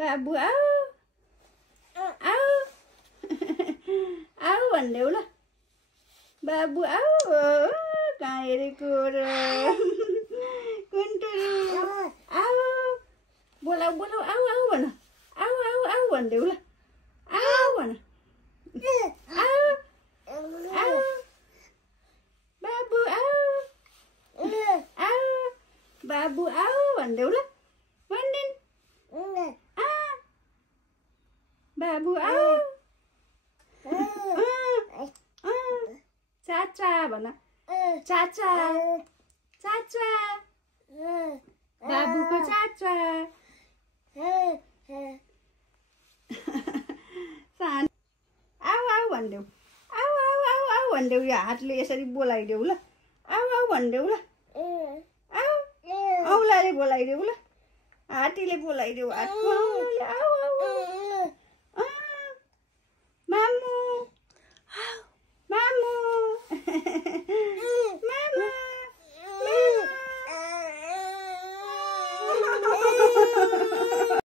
बाबु आऊ आऊ आऊ भन्देऊ ल बाबु आऊ कहाँ हेरेको र कुन्टुरु आऊ बोलाऊ बोलाऊ आऊ आऊ भन आऊ आऊ आऊ भन्देऊ ल आऊ भन आऊ आऊ बाबु आऊ आऊ बाबु आऊ भन्देऊ ल भन्दिन बाबु आऊ चाचा भन चाचा चाचा बाबुको चाचा आऊ आऊ भन्देऊ आऊ आऊ आऊ आऊ भन्देऊ यो हातले यसरी बोलाइदेऊ ल आऊ आऊ भन्देऊ ल आऊ औलाले बोलाइदेऊ ल हात्तीले बोलाइदेऊ हातको औलाले आऊ आऊ